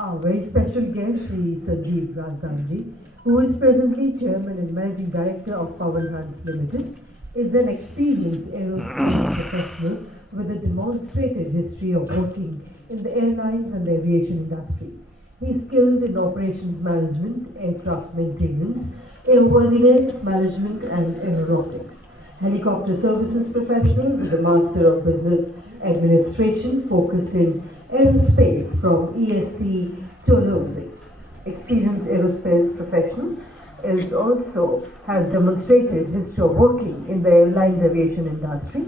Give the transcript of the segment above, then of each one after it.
Our very special guest, Shri Sanjeev Rajdhan, who is presently Chairman and Managing Director of Pawan Limited, is an experienced aerospace professional with a demonstrated history of working in the airlines and the aviation industry. He is skilled in operations management, aircraft maintenance, airworthiness management and aeronautics. Helicopter services professional with a Master of Business Administration focused in aerospace from ESC Toulouse. Experienced aerospace professional is also has demonstrated history of working in the airlines aviation industry.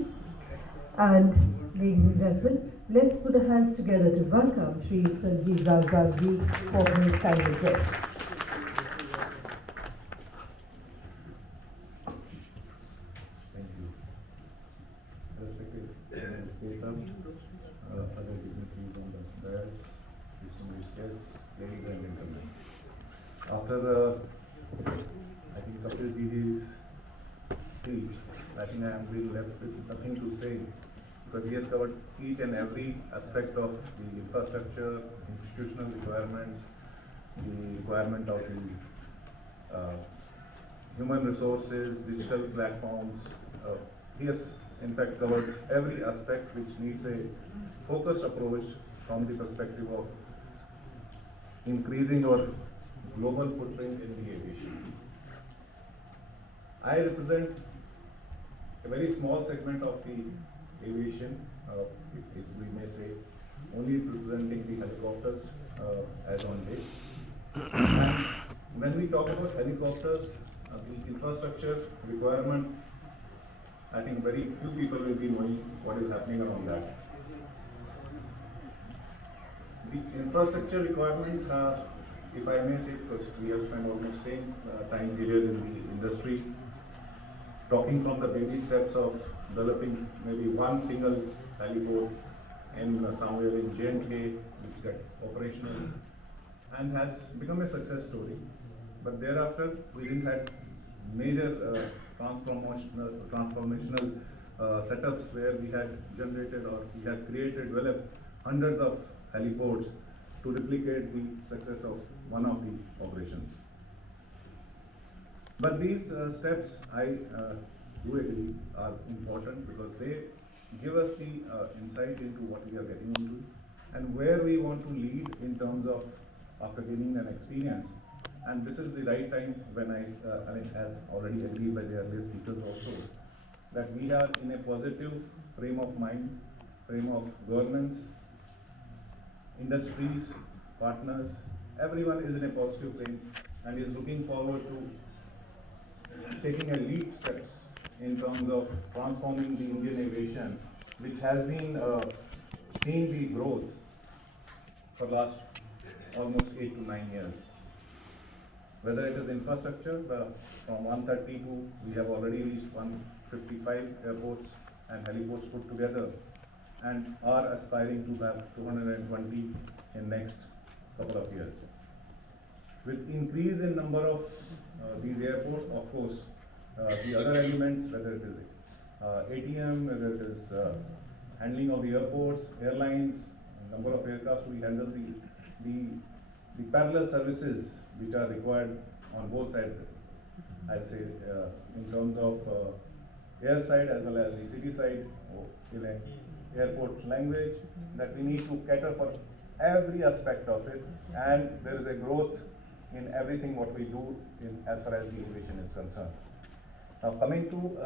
And ladies and gentlemen, let's put our hands together to welcome Shri Sanjeev Rajdhan for his kind address. Thank you. Respected other dignitaries on the dais, distinguished guests, ladies and gentlemen. After I think Kapil Ji's speech, I think I am really left with nothing to say because he has covered each and every aspect of the infrastructure, institutional requirements, the requirement of the human resources, digital platforms. He has in fact covered every aspect which needs a focused approach from the perspective of increasing our global footprint in the aviation. I represent a very small segment of the aviation, if we may say, only representing the helicopters as on date. And when we talk about helicopters, the infrastructure requirement, I think very few people will be knowing what is happening around that. The infrastructure requirement, if I may say, because we have spent almost same time period in the industry, talking from the baby steps of developing maybe one single heliport in somewhere in J&K, which got operational and has become a success story. But thereafter, we didn't have major transformational setups where we had generated or we had created, developed hundreds of heliports to replicate the success of one of the operations. But these steps, I do agree, are important because they give us the insight into what we are getting into and where we want to lead in terms of after gaining an experience. And this is the right time when I mean, as already agreed by the earlier speakers also, that we are in a positive frame of mind, frame of governance, industries, partners, everyone is in a positive frame and is looking forward to taking a leap steps in terms of transforming the Indian aviation, which has been seeing the growth for last almost 8 to 9 years. Whether it is infrastructure, from 130 to we have already reached 155 airports and heliports put together, and are aspiring to have 220 in next couple of years. With increase in number of these airports, of course, the other elements, whether it is ATM, whether it is handling of the airports, airlines, number of aircraft we handle, the parallel services which are required on both sides, I'd say, in terms of air side as well as the city side, in a airport language, that we need to cater for every aspect of it, and there is a growth in everything what we do in as far as the aviation is concerned. Now coming to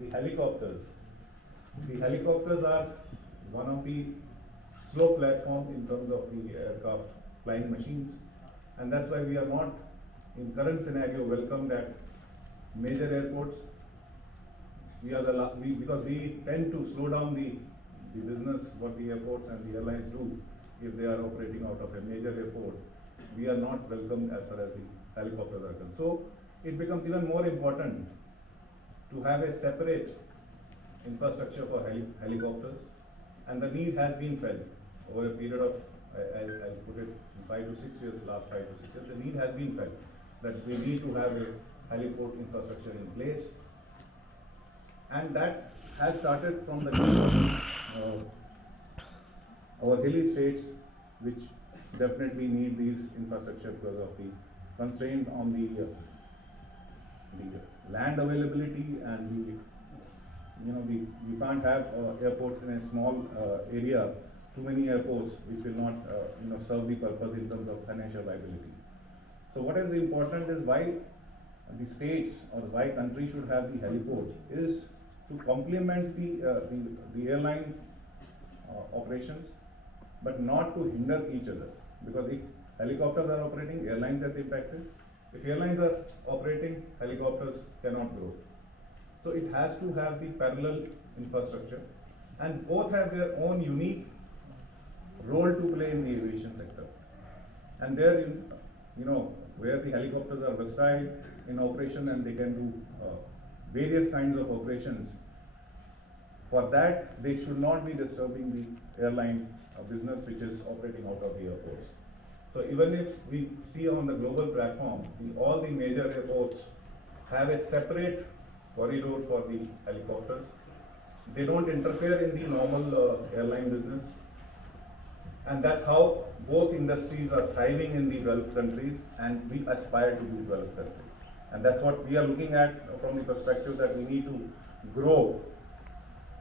the helicopters are one of the slow platform in terms of the aircraft flying machines, and that's why we are not in current scenario welcomed at major airports. We are because we tend to slow down the business what the airports and the airlines do if they are operating out of a major airport. We are not welcomed as far as the helicopters are concerned. So it becomes even more important to have a separate infrastructure for helicopters, and the need has been felt over a period of, I'll put it 5 to 6 years, last 5 to 6 years, the need has been felt that we need to have a heliport infrastructure in place, and that has started from the our hilly states, which definitely need these infrastructure because of the constraint on the land availability and you can't have airports in a small area, too many airports which will not serve the purpose in terms of financial viability. So what is important is why the states or why country should have the heliport is to complement the airline operations, but not to hinder each other. Because if helicopters are operating, airlines gets impacted. If airlines are operating, helicopters cannot grow. So it has to have the parallel infrastructure, and both have their own unique role to play in the aviation sector. And there, where the helicopters are versatile in operation and they can do various kinds of operations, for that they should not be disturbing the airline business which is operating out of the airports. So even if we see on the global platform, all the major airports have a separate corridor for the helicopters. They don't interfere in the normal airline business. And that's how both industries are thriving in the developed countries, and we aspire to be developed countries. And that's what we are looking at from the perspective that we need to grow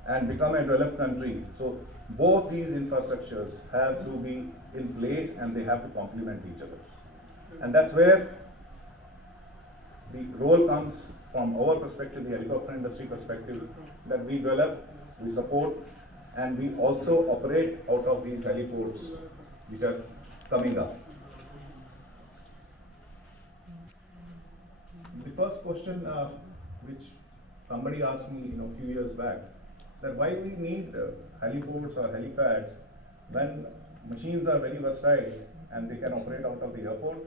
and become a developed country. So both these infrastructures have to be in place and they have to complement each other. And that's where the role comes from our perspective, the helicopter industry perspective, that we develop, we support, and we also operate out of these heliports which are coming up. The first question which somebody asked me a few years back, that why we need heliports or helipads when machines are very versatile and they can operate out of the airport.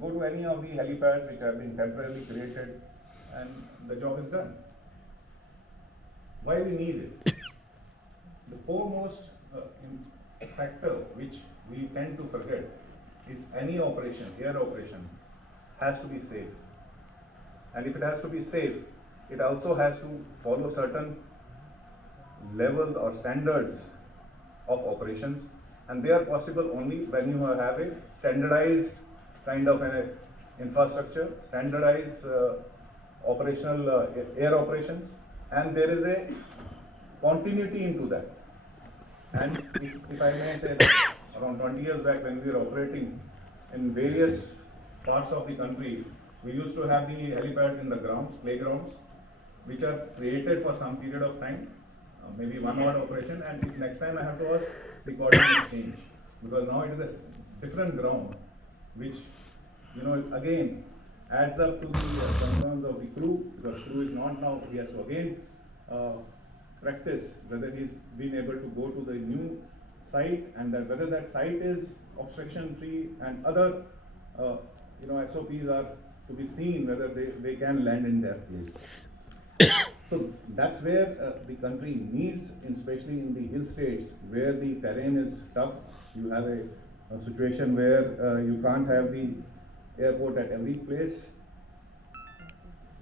Go to any of the helipads which have been temporarily created and the job is done. Why we need it? The foremost factor which we tend to forget is any operation, air operation, has to be safe. And if it has to be safe, it also has to follow certain levels or standards of operations, and they are possible only when you have a standardized kind of an infrastructure, standardized operational air operations, and there is a continuity into that. And if I may say that around 20 years back when we were operating in various parts of the country, we used to have the helipads in the grounds, playgrounds, which are created for some period of time, maybe 1 hour operation, and if next time I have to ask, the coordinates change. Because now it is a different ground, which again adds up to the concerns of the crew, because crew is not now, he has to again practice whether he's been able to go to the new site, and that whether that site is obstruction free, and other SOPs are to be seen whether they can land in their place. So that's where the country needs, especially in the hill states where the terrain is tough. You have a situation where you can't have the airport at every place.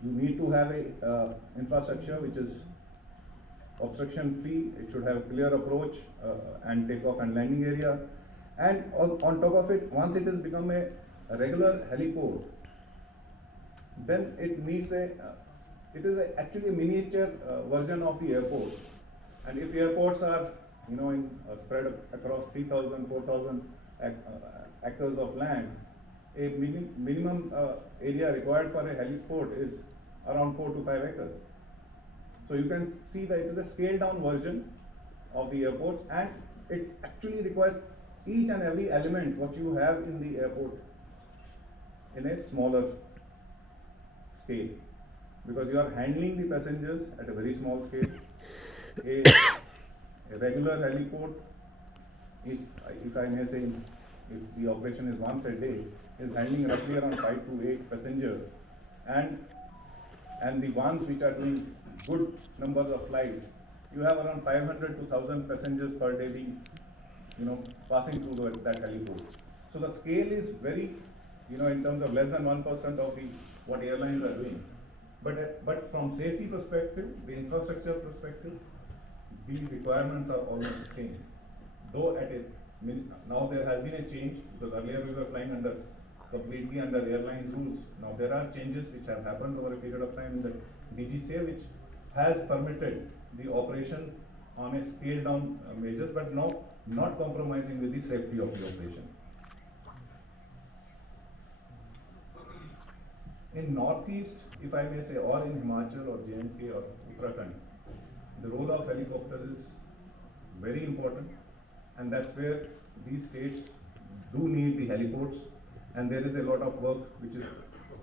You need to have a infrastructure which is obstruction free. It should have a clear approach and takeoff and landing area. And on top of it, once it has become a regular heliport, then it needs it is actually a miniature version of the airport. And if airports are spread across 3,000, 4,000 acres of land, a minimum area required for a heliport is around 4 to 5 acres. So you can see that it is a scaled down version of the airport, and it actually requires each and every element what you have in the airport in a smaller scale, because you are handling the passengers at a very small scale. A regular heliport, if I may say, if the operation is once a day, is handling roughly around 5 to 8 passengers, and the ones which are doing good numbers of flights, you have around 500 to 1,000 passengers per day being, passing through that heliport. So the scale is very, in terms of less than 1% of what airlines are doing. But from safety perspective, the infrastructure perspective, the requirements are almost same, though at a now there has been a change, because earlier we were flying completely under airlines rules. Now there are changes which have happened over a period of time in the DGCA, which has permitted the operation on a scaled down measures, but not compromising with the safety of the operation. In Northeast, if I may say, or in Himachal or J&K or Uttarakhand, the role of helicopter is very important, and that's where these states do need the heliports, and there is a lot of work which is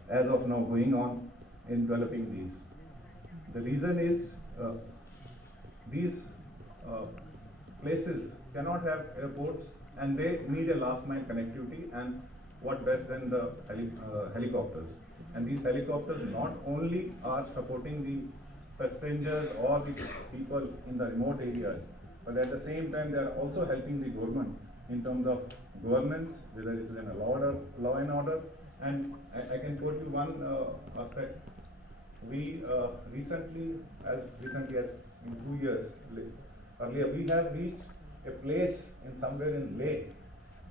as of now going on in developing these. The reason is these places cannot have airports, and they need a last mile connectivity, and what best than the helicopters. And these helicopters not only are supporting the passengers or the people in the remote areas, but at the same time they are also helping the government in terms of governance, whether it is in a law and order. And I can quote you one aspect. We recently as in 2 years earlier, we have reached a place in somewhere in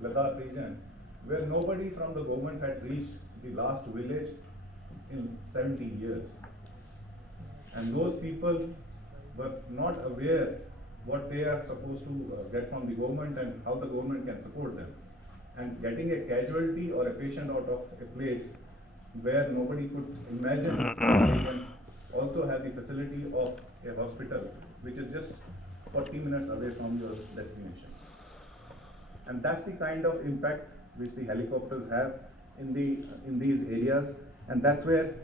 Ladakh region, where nobody from the government had reached the last village in 70 years. And those people were not aware what they are supposed to get from the government and how the government can support them. And getting a casualty or a patient out of a place where nobody could imagine they can also have the facility of a hospital which is just 40 minutes away from your destination. And that's the kind of impact which the helicopters have in these areas, and that's where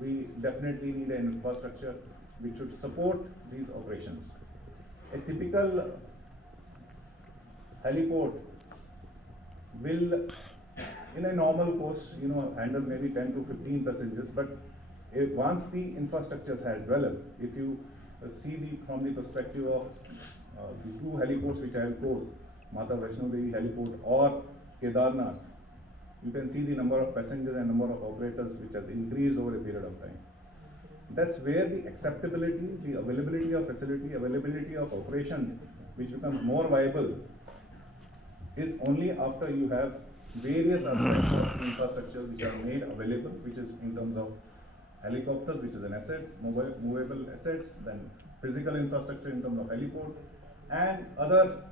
we definitely need an infrastructure which should support these operations. A typical heliport will, in a normal course, handle maybe 10 to 15 passengers, but once the infrastructures have developed, if you see from the perspective of the two heliports which I have told, Mata Vaishno Devi heliport or Kedarnath, you can see the number of passengers and number of operators which has increased over a period of time. That's where the acceptability, the availability of facility, availability of operations, which becomes more viable, is only after you have various aspects of infrastructure which are made available, which is in terms of helicopters, which is an assets, movable assets, then physical infrastructure in terms of heliport, and other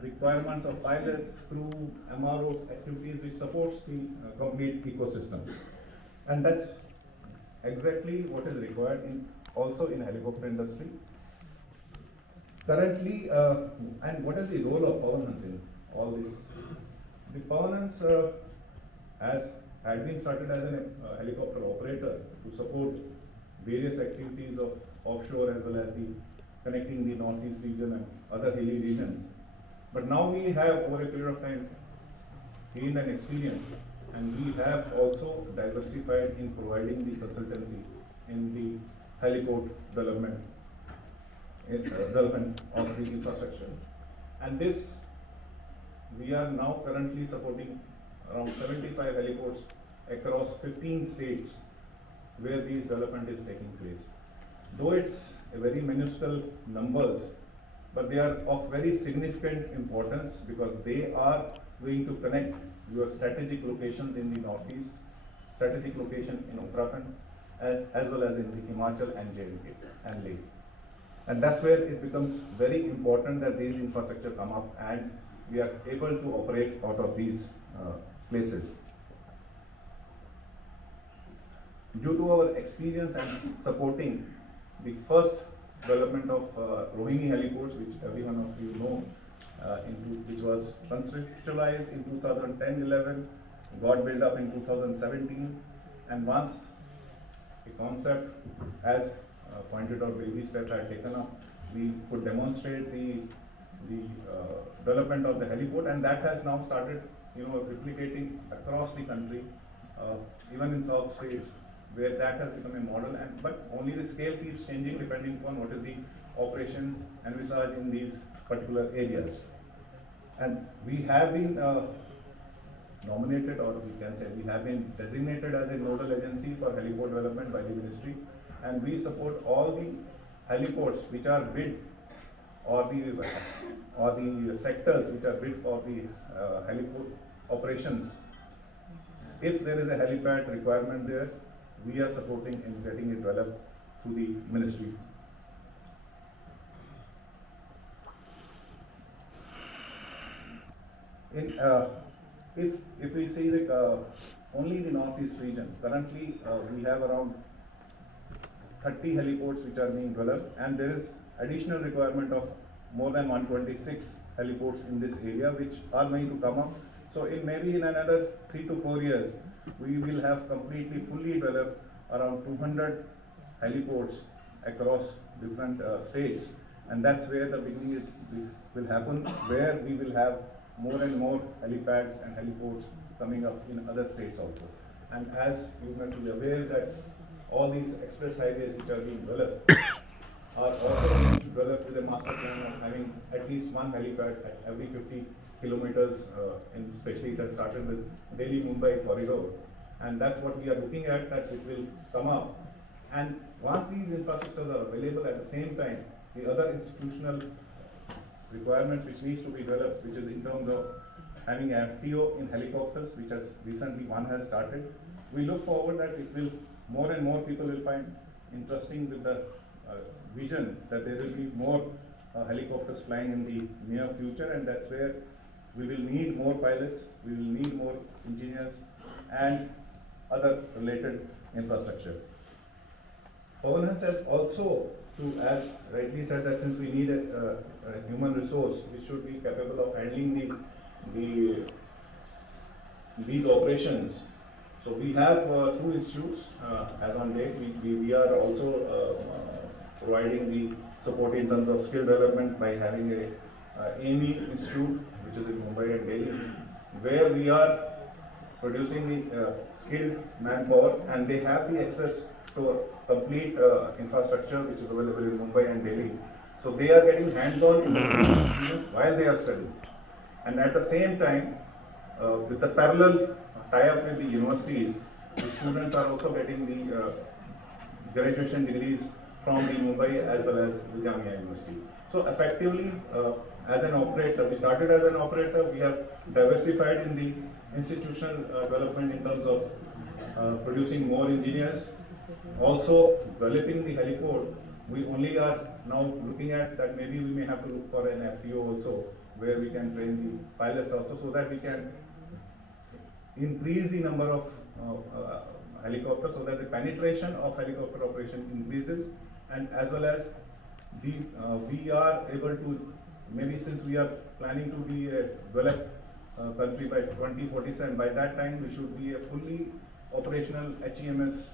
requirements of pilots, crew, MROs, activities which supports the complete ecosystem. And that's exactly what is required also in helicopter industry. Currently, and what is the role of Pawan in all this? The Pawan had been started as a helicopter operator to support various activities of offshore as well as the connecting the northeast region and other hilly regions. But now we have over a period of time gained an experience, and we have also diversified in providing the consultancy in the heliport development of the infrastructure. And this, we are now currently supporting around 75 heliports across 15 states where this development is taking place. Though it's a very minuscule numbers, but they are of very significant importance because they are going to connect your strategic locations in the northeast, strategic location in Uttarakhand, as well as in the Himachal and J&K and Leh. And that's where it becomes very important that these infrastructure come up and we are able to operate out of these places. Due to our experience and supporting the first development of Rohini heliports, which every one of you know, which was conceptualized in 2010-11, got built up in 2017, and once the concept as pointed out baby steps are taken up, we could demonstrate the development of the heliport, and that has now started replicating across the country, even in south states, where that has become a model, but only the scale keeps changing depending upon what is the operation envisaged in these particular areas. And we have been nominated, or we can say we have been designated as a nodal agency for heliport development by the ministry, and we support all the heliports which are bid or the sectors which are built for the heliport operations, if there is a helipad requirement there, we are supporting in getting it developed through the ministry. In if we see only the northeast region, currently we have around 30 heliports which are being developed, and there is additional requirement of more than 126 heliports in this area which are going to come up. So in maybe in another 3 to 4 years, we will have completely fully developed around 200 heliports across different states, and that's where the beginning will happen, where we will have more and more helipads and heliports coming up in other states also. And as you must be aware that all these express highways which are being developed are also being developed with a master plan of having at least one helipad at every 50 kilometers, and especially it has started with Delhi-Mumbai corridor, and that's what we are looking at, that it will come up. And once these infrastructures are available, at the same time, the other institutional requirements which needs to be developed, which is in terms of having FTO in helicopters, which has recently one has started. We look forward that it will, more and more people will find interesting with the vision that there will be more helicopters flying in the near future, and that's where we will need more pilots, we will need more engineers and other related infrastructure. Pawan has also to, as rightly said, that since we need a human resource which should be capable of handling these operations. So we have 2 institutes as on date. We are also providing the support in terms of skill development by having a AME Institute, which is in Mumbai and Delhi, where we are producing the skilled manpower, and they have the access to a complete infrastructure which is available in Mumbai and Delhi. So they are getting hands-on in the experience while they are studying. And at the same time, with the parallel tie-up with the universities, the students are also getting the graduation degrees from the Mumbai as well as the Jamia University. So effectively, as an operator, we started as an operator, we have diversified in the institutional development in terms of producing more engineers. Also developing the heliport, we only are now looking at that maybe we may have to look for an FTO also, where we can train the pilots also, so that we can increase the number of helicopters, so that the penetration of helicopter operation increases, and as well as we are able to, maybe since we are planning to be a developed country by 2047, by that time we should be a fully operational HEMS